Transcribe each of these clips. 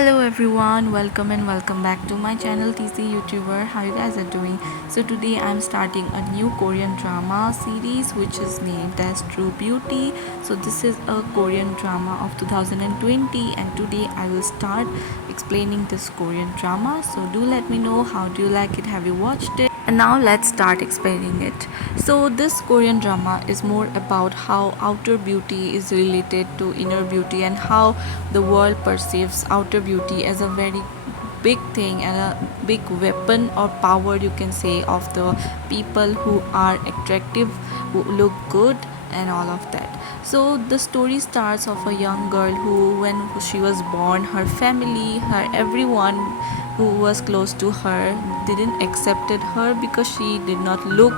Hello everyone, welcome and welcome back to my channel TC YouTuber. How you guys are doing? So today I'm starting a new Korean drama series which is named as True Beauty. So this is a Korean drama of 2020 and today I will start explaining this Korean drama. So do let me know how do you like it, have you watched it? And now let's start explaining it. So this Korean drama is more about how outer beauty is related to inner beauty and how the world perceives outer beauty as a very big thing and a big weapon or power, you can say, of the people who are attractive, who look good and all of that. So the story starts of a young girl who, when she was born, her family, her everyone who was close to her didn't accepted her because she did not look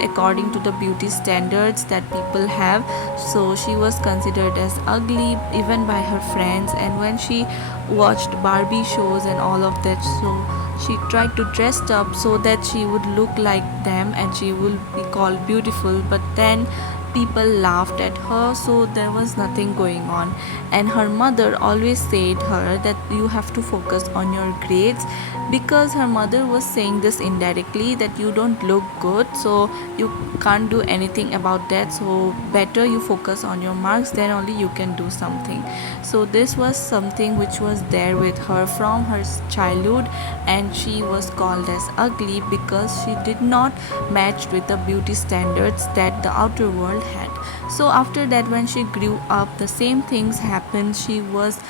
according to the beauty standards that people have. So she was considered as ugly even by her friends, and when she watched Barbie shows and all of that, so she tried to dress up so that she would look like them and she will be called beautiful, but then people laughed at her, so there was nothing going on. And her mother always said her that you have to focus on your grades, because her mother was saying this indirectly that you don't look good, so you can't do anything about that, so better you focus on your marks, then only you can do something. So this was something which was there with her from her childhood, and she was called as ugly because she did not match with the beauty standards that the outer world had. So after that, when she grew up, the same things happened. She was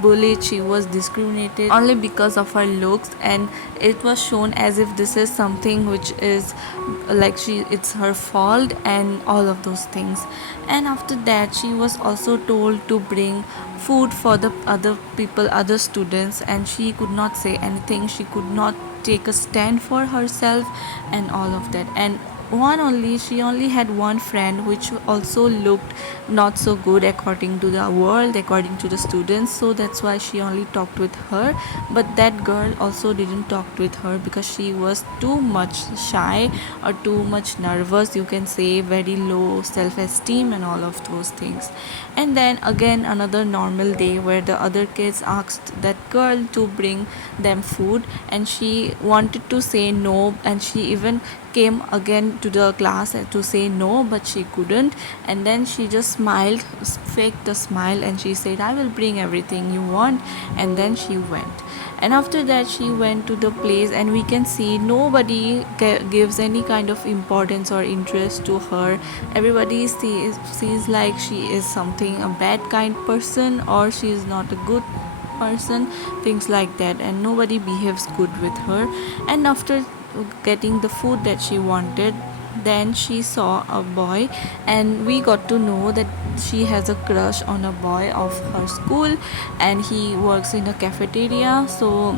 bullied, she was discriminated only because of her looks, and it was shown as if this is something which is like it's her fault and all of those things. And after that, she was also told to bring food for the other people, other students, and she could not say anything, she could not take a stand for herself and all of that. And she only had one friend which also looked not so good according to the world, according to the students, so that's why she only talked with her. But that girl also didn't talk with her because she was too much shy or too much nervous, you can say, very low self-esteem and all of those things. And then again, another normal day where the other kids asked that girl to bring them food, and she wanted to say no, and she even came again to the class to say no, but she couldn't. And then she just smiled, faked the smile, and she said, I will bring everything you want. And then she went. And after that, she went to the place, and we can see nobody gives any kind of importance or interest to her. Everybody sees like she is something a bad kind person, or she is not a good person, things like that, and nobody behaves good with her. And after getting the food that she wanted, then she saw a boy, and we got to know that she has a crush on a boy of her school, and he works in a cafeteria. So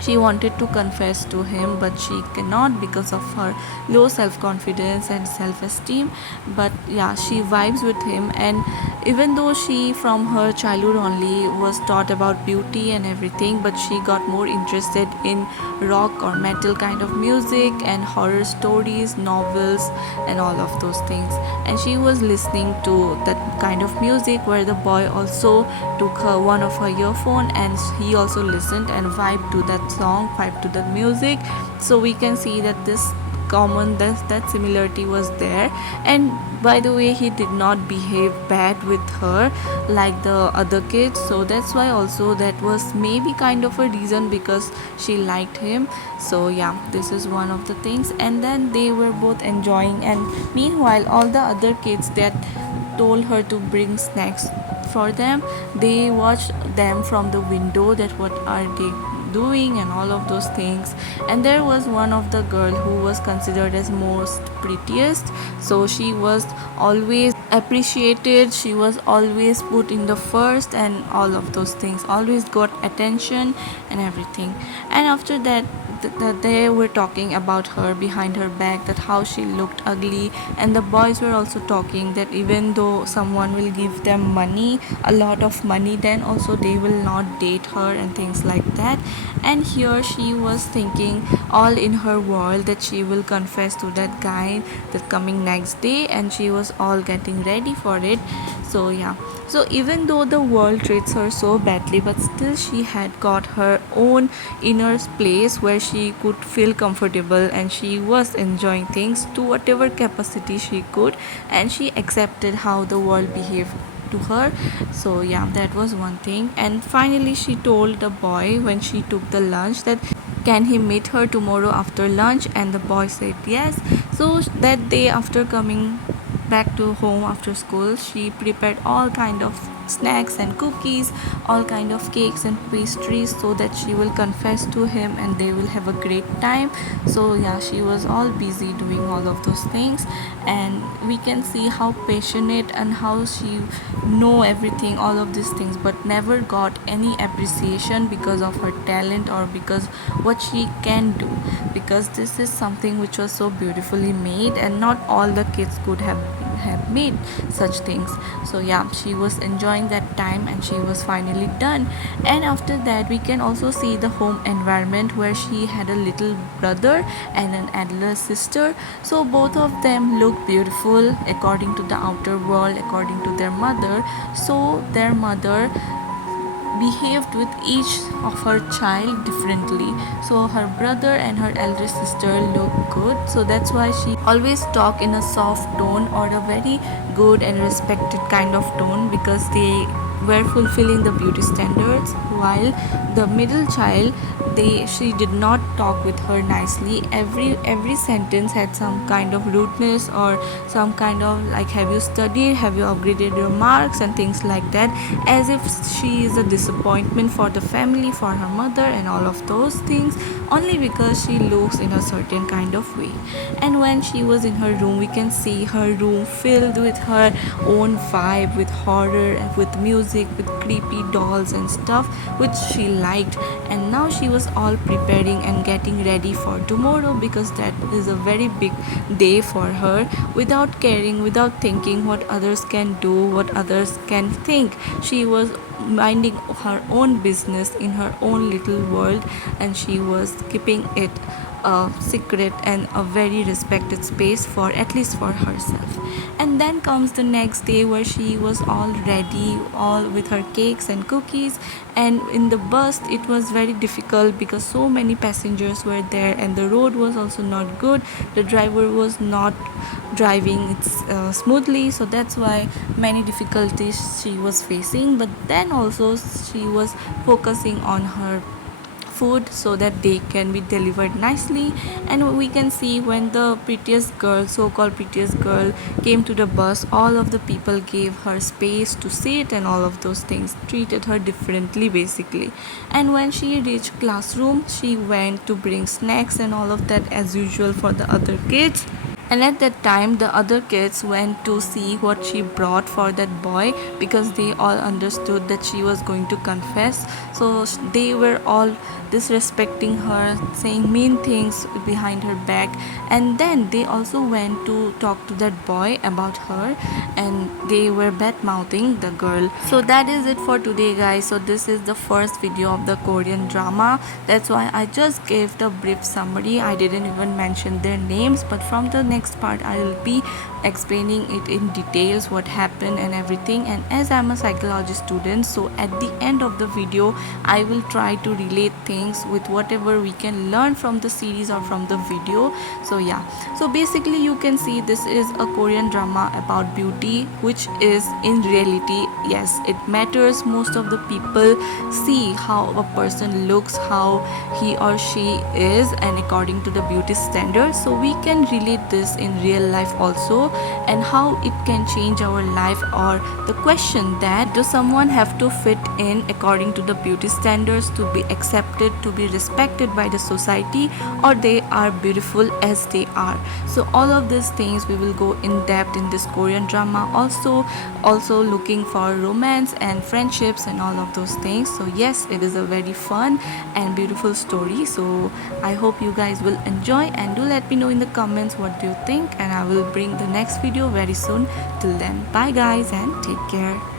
she wanted to confess to him, but she cannot because of her low self confidence and self esteem. But yeah, she vibes with him, and even though she from her childhood only was taught about beauty and everything, but she got more interested in rock or metal kind of music and horror stories, novels, and all of those things. And she was listening to that kind of music where the boy also took her one of her earphone, and he also listened and vibed to that song, vibed to that music. So we can see that this common that similarity was there. And by the way, he did not behave bad with her like the other kids, so that's why also that was maybe kind of a reason because she liked him. So yeah, this is one of the things. And then they were both enjoying, and meanwhile all the other kids that told her to bring snacks for them, they watched them from the window that what are they doing and all of those things. And there was one of the girl who was considered as most prettiest, so she was always appreciated, she was always put in the first and all of those things, always got attention and everything. And after that, they were talking about her behind her back, that how she looked ugly, and the boys were also talking that even though someone will give them money, a lot of money, then also they will not date her and things like that. And here she was thinking all in her world that she will confess to that guy that coming next day, and she was all getting ready for it. So yeah, so even though the world treats her so badly, but still she had got her own inner place where she could feel comfortable, and she was enjoying things to whatever capacity she could, and she accepted how the world behaved to her. So yeah, that was one thing. And finally she told the boy when she took the lunch that can he meet her tomorrow after lunch, and the boy said yes. So that day, after coming back to home after school, she prepared all kind of snacks and cookies, all kind of cakes and pastries, so that she will confess to him and they will have a great time. So yeah, she was all busy doing all of those things, and we can see how passionate and how she know everything, all of these things, but never got any appreciation because of her talent or because what she can do, because this is something which was so beautifully made, and not all the kids could have made such things. So yeah, she was enjoying that time and she was finally done. And after that, we can also see the home environment where she had a little brother and an elder sister. So both of them look beautiful according to the outer world, according to their mother. So their mother behaved with each of her child differently. So her brother and her elder sister look good, so that's why she always talk in a soft tone or a very good and respected kind of tone, because they were fulfilling the beauty standards. While the middle child, they she did not talk with her nicely. Every sentence had some kind of rudeness or some kind of like, have you studied, have you upgraded your marks, and things like that, as if she is a disappointment for the family, for her mother, and all of those things, only because she looks in a certain kind of way. And when she was in her room, we can see her room filled with her own vibe, with horror and with music, with creepy dolls and stuff which she liked. And now she was all preparing and getting ready for tomorrow, because that is a very big day for her, without caring, without thinking what others can do, what others can think. She was minding her own business in her own little world, and she was keeping it a secret and a very respected space, for at least for herself. And then comes the next day, where she was all ready, all with her cakes and cookies. And in the bus it was very difficult because so many passengers were there, and the road was also not good. The driver was not driving it smoothly, so that's why many difficulties she was facing. But then also she was focusing on her food so that they can be delivered nicely. And we can see when the prettiest girl, so-called prettiest girl, came to the bus, all of the people gave her space to sit and all of those things, treated her differently basically. And when she reached classroom, she went to bring snacks and all of that as usual for the other kids. And at that time, the other kids went to see what she brought for that boy, because they all understood that she was going to confess. So they were all disrespecting her, saying mean things behind her back. And then they also went to talk to that boy about her, and they were bad mouthing the girl. So that is it for today, guys. So this is the first video of the Korean drama. That's why I just gave the brief summary. I didn't even mention their names, but from the next part I will be explaining it in details, what happened and everything. And as I'm a psychology student, so at the end of the video I will try to relate things with whatever we can learn from the series or from the video. So yeah, so basically you can see this is a Korean drama about beauty, which is in reality, yes, it matters. Most of the people see how a person looks, how he or she is, and according to the beauty standards. So we can relate this in real life also, and how it can change our life, or the question that does someone have to fit in according to the beauty standards to be accepted, to be respected by the society, or they are beautiful as they are. So all of these things we will go in depth in this Korean drama. Also looking for romance and friendships and all of those things. So yes, it is a very fun and beautiful story. So I hope you guys will enjoy, and do let me know in the comments what do you think, and I will bring the next video very soon. Till then, bye guys and take care.